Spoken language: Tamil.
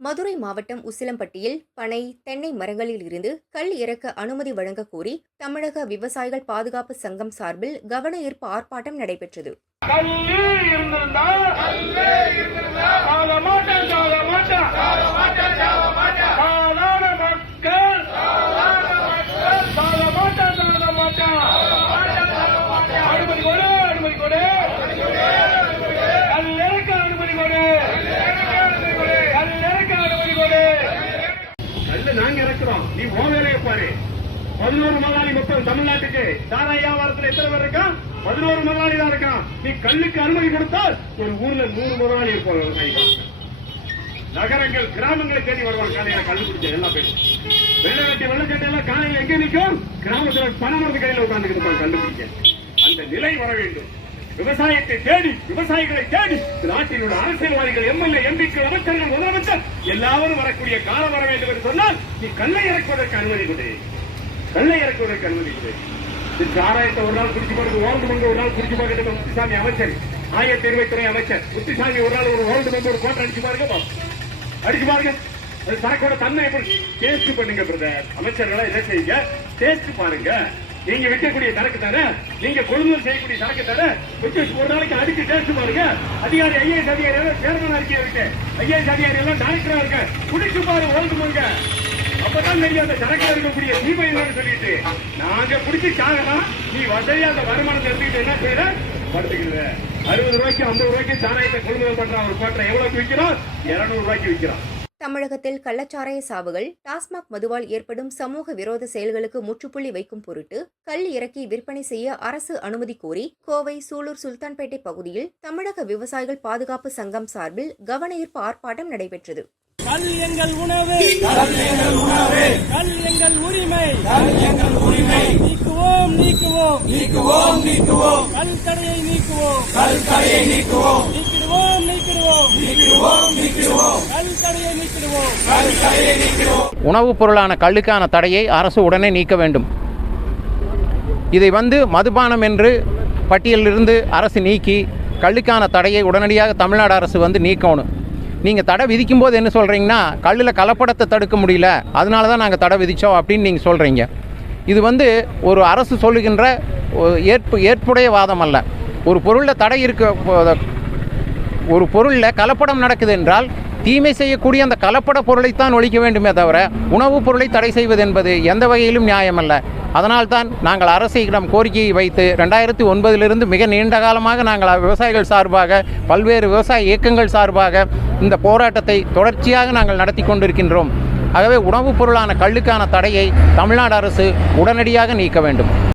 மதுரை மாவட்டம் உசிலம்பட்டியில் பனை தென்னை மரங்களில் இருந்து கல் இறக்க அனுமதி வழங்க கோரி தமிழக விவசாயிகள் பாதுகாப்பு சங்கம் சார்பில் கவன ஈர்ப்பு ஆர்ப்பாட்டம் நடைபெற்றது கல்லு இருந்திருந்தா சாக மாட்டேன் சாக மாட்டேன் சாதாரண மக்கள் சாக மாட்டேன் சாக மாட்டேன் அனுமதி கொடு அனுமதி கொடு கல்லிறக்க அனுமதி கொடு கல்லிறக்க அனுமதி கொடு கல்லு நாங்க இறக்குறோம் நீ ஓ பாரு. பதினோரு முதலாளி மொத்தம் தமிழ்நாட்டுக்கு சாரா வியாபாரத்துல எத்தனை பேர் இருக்கான்? பதினோரு முதலாளி தான் இருக்கான். நீ கல்லுக்கு அனுமதி கொடுத்தால் ஒரு ஊர்ல நூறு முதலாளி இருப்பாங்க விவசாயிகள் நகரங்கள் கிராமங்களை தேடி வருவாங்க. காலையில கல்லு குடிச்ச எல்லா பேரும். வெள்ளக்கட்டி வெள்ளக்கட்டி எல்லாம் காலையில எங்க நிற்கும்? கிராமத்துல பணமரத்து கையில உட்கார்ந்து இருப்பாங்க கல்லு அந்த நிலை வர வேண்டும். விவசாயத்தை தேடி விவசாயிகளை தேடி நாட்டில் உள்ள அரசியல்வாதிகள் எம்எல்ஏ எம்பிக்கள் அமைச்சர்கள் முதலமைச்சர் எல்லாரும் வரக்கூடிய காலம் வர வேண்டும் என்று சொன்னால் நீ கல்லை இறக்குவதற்கு அனுமதி கொடு. கல்லை இறக்குவதற்கு அனுமதி கொடு. சாராயத்தை ஒரு நாள் குடிச்சு போறது ஓல்டு மங்க ஒரு நாள் குடிச்சு பார்க்கறது முத்துசாமி அமைச்சர் ஆயிரத்தி இருபத்துறை அமைச்சர் முத்துசாமி ஒரு நாள் ஒரு ஓல்டு மெம்பர் ஒரு கோட்டை அடிச்சு பாருங்க அடிச்சு பாருங்க. அது சரக்கோட தன்மை எப்படி டேஸ்ட் பண்ணுங்க பிரதர் அமைச்சர்களா என்ன செய்யுங்க? டேஸ்ட் பாருங்க. நீங்க விற்கக்கூடிய சரக்கு தானே? நீங்க கொள்முதல் செய்யக்கூடிய சரக்கு தானே? ஒரு நாளைக்கு அடிச்சு டேஸ்ட் பாருங்க. அதிகாரி ஐஏஎஸ் அதிகாரி எல்லாம் சேர்மன் அறிக்கையா இருக்கு ஐஏஎஸ் அதிகாரி எல்லாம் டைரக்டரா இருக்க குடிச்சு பாரு ஓல்டு அப்பதான் தெரியும் அந்த சரக்குல இருக்கக்கூடிய தீபம் என்னன்னு சொல்லிட்டு. நாங்க குடிச்சு சாகலாம் நீ வசதியா அந்த வருமானத்தை எடுத்துக்கிட்டு என்ன செய்யற? படுத்துக்கிறது அறுபது ரூபாய்க்கு ஐம்பது ரூபாய்க்கு சாராயத்தை கொள்முதல் பண்ற ஒரு கோட்டை எவ்வளவுக்கு விற்கிறோம் இருநூறு ரூபாய்க்கு விற்கிறோம் தமிழகத்தில் கள்ளச்சாராய சாவுகள் டாஸ்மாக் மதுவால் ஏற்படும் சமூக விரோத செயல்களுக்கு முற்றுப்புள்ளி வைக்கும் பொருட்டு கல் இறக்கி விற்பனை செய்ய அரசு அனுமதி கோரி கோவை சூலூர் சுல்தான்பேட்டை பகுதியில் தமிழக விவசாயிகள் பாதுகாப்பு சங்கம் சார்பில் கவன ஈர்ப்பு ஆர்ப்பாட்டம் நடைபெற்றது. கல் எங்கள் உணவு. கல் எங்கள் உரிமை. நீக்குவோம் நீக்குவோம். நீக்குவோம் நீக்குவோம். கல் தடையை நீக்குவோம். கல் தடையை நீக்குவோம். நீக்கிடுவோம் நீக்கிடுவோம். நீக்கிடுவோம் நீக்கிடுவோம். உணவுப் பொருளான கல்லுக்கான தடையை அரசு உடனே நீக்க வேண்டும். இதை வந்து மதுபானம் என்று பட்டியலிருந்து அரசு நீக்கி கல்லுக்கான தடையை உடனடியாக தமிழ்நாடு அரசு வந்து நீக்கணும். நீங்கள் தடை விதிக்கும்போது என்ன சொல்கிறீங்கன்னா கல்லில் கலப்படத்தை தடுக்க முடியல அதனால தான் நாங்கள் தடை விதித்தோம் அப்படின்னு நீங்கள் சொல்கிறீங்க இது வந்து ஒரு அரசு சொல்லுகின்ற ஏற்பு ஏற்புடைய வாதம் அல்ல. ஒரு பொருளில் தடை இருக்க ஒரு பொருளில் கலப்படம் நடக்குது என்றால் தீமை செய்யக்கூடிய அந்த கலப்பட பொருளைத்தான் ஒழிக்க வேண்டுமே தவிர உணவுப் பொருளை தடை செய்வது என்பது எந்த வகையிலும் நியாயமல்ல. அதனால்தான் நாங்கள் அரசிடம் கோரிக்கையை வைத்து ரெண்டாயிரத்தி ஒன்பதிலிருந்து மிக நீண்ட காலமாக நாங்கள் விவசாயிகள் சார்பாக பல்வேறு விவசாய இயக்கங்கள் சார்பாக இந்த போராட்டத்தை தொடர்ச்சியாக நாங்கள் நடத்தி கொண்டிருக்கின்றோம். ஆகவே உணவுப் பொருளான கல்லுக்கான தடையை தமிழ்நாடு அரசு உடனடியாக நீக்க வேண்டும்.